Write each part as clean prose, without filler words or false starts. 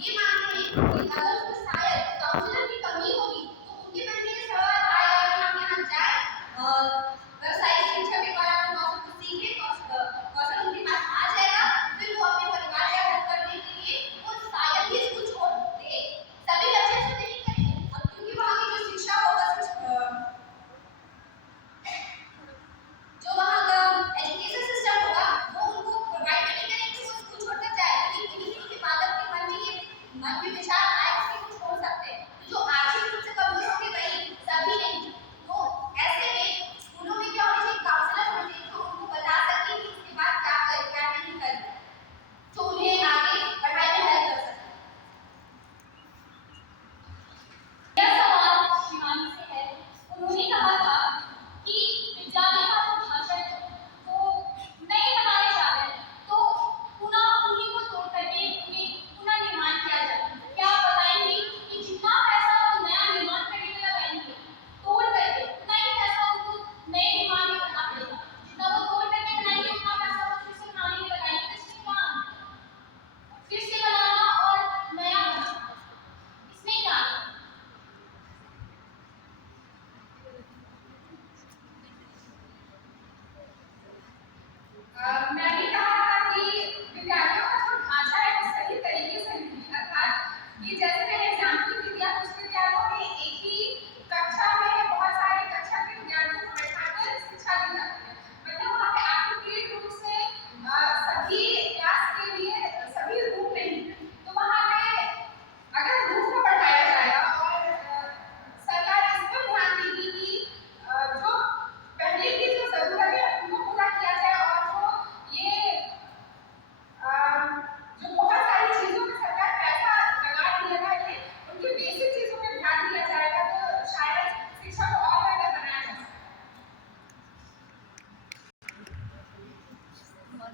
ये मानते हैं कि अगर उसमें शायद काउंसलर की कमी होगी तो उनके मन में ये सवाल आएगा कि हम यहाँ जाए व्यावसायिक शिक्षा के द्वारा अपने कौशल को सीखे, कौशल उनके पास आ जाएगा, फिर वो अपने परिवार का हेल्प करने के लिए वो शायद ही इसको छोड़ दे। सभी बच्चे ऐसा नहीं करेंगे, अब क्योंकि वहाँ की जो शिक्षा होगा, जो वहाँ का एजुकेशन सिस्टम होगा वो उनको प्रोवाइड नहीं करेंगे, वो उसको छोड़कर जाएगा। लेकिन किसी के पालक के मन में विचार आए कि कुछ हो सकते हैं, तो जो आर्थिक रूप से कमजोर होंगे वही, सभी नहीं। तो ऐसे में स्कूलों में क्या होना चाहिए, काउंसलर होना चाहिए जो उनको बता सके कि इसके बाद क्या करें क्या नहीं करें, जो उन्हें आगे पढ़ाई में हेल्प कर सके। यह सवाल शिवानी से है। उन्होंने कहा था कि विद्यालय का जो ढांचा है वो नए बनाए जा रहे हैं, तो पुनः उन्हीं को तोड़ करके उन्हें पुनर्निर्माण किया जाए। क्या आप बताएंगे कि जितना पैसा वो नया निर्माण करने में लगाएंगे, तोड़ करके उतना ही पैसा उनको नए निर्माण में करना पड़ेगा। जितना वो तोड़ करके बनाएंगे उतना पैसा वो फिर से बनाने में लगाएंगे, तो इसमें क्या फिर से बनाना और नया बनाना, इसमें क्या मैंने कहा था कि विद्यालयों का जो ढांचा है वो सही तरीके से नहीं, अर्थात कि जैसे मैंने एग्जाम्पल दिया, कुछ विद्यालयों में एक ही कक्षा में बहुत सारे कक्षा के विद्यार्थियों को बैठाकर शिक्षा दी जाती है, मतलब वहाँ पे एप्रोप्रिएट रूप से सभी क्लास के लिए सभी रूम नहीं, तो वहाँ पे अगर रूम में पढ़ाया जाएगा और सरकार इस पर ध्यान देगी कि जो पहले की जो जरूरत है उनको पूरा किया जाए, और जो ये जो बहुत सारी चीजों में सरकार पैसा लगा रही है उनकी बेसिक चीजों पे ध्यान दिया जाएगा, तो शायद शिक्षा को और बेहतर बनाया जा सकता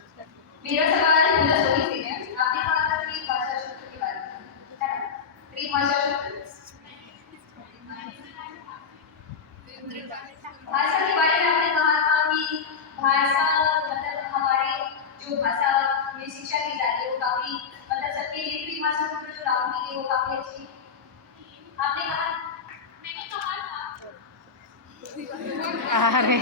है। मेरा सवाल पूरा सोनी से है। आपने कहा था त्रिभाषा सूत्र के बारे में, है ना? त्रिभाषा सूत्र भाषा के बारे में आपने कहा था कि भाषा मतलब हमारे जो भाषा में शिक्षा दी जाती है वो काफी मतलब सबके लिए त्रिभाषा सूत्र जो लागू की गई वो काफी अच्छी आपने कहा। मैंने कहा था अरे